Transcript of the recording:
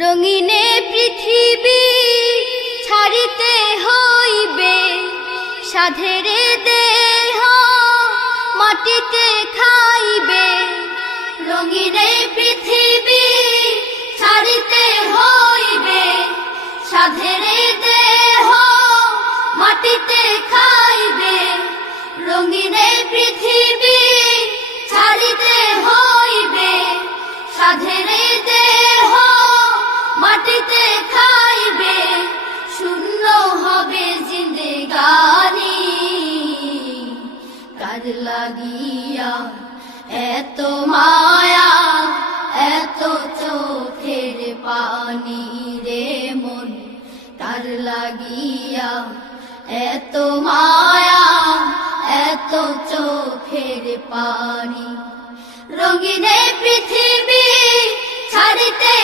রঙিনে পৃথিবী ছাড়িতে হইবে, সাধেরে দেহ মাটিতে খাইবে। রঙিনে পৃথিবী ছাড়িতে হইবে, সাধেরে দেহ মাটিতে খাইবে। রঙিনে পৃথিবী ছাড়িতে হইবে, সাধেরে দেহ মাটিতে খাইবে। শূন্য হবে জিন্দেগানি, কার লাগিয়া এত মায়া, এত চোখের পানি রে মন। কার লাগিয়া এত মায়া, এত চোখের পানি। রঙিনে পৃথিবী ছাড়িতে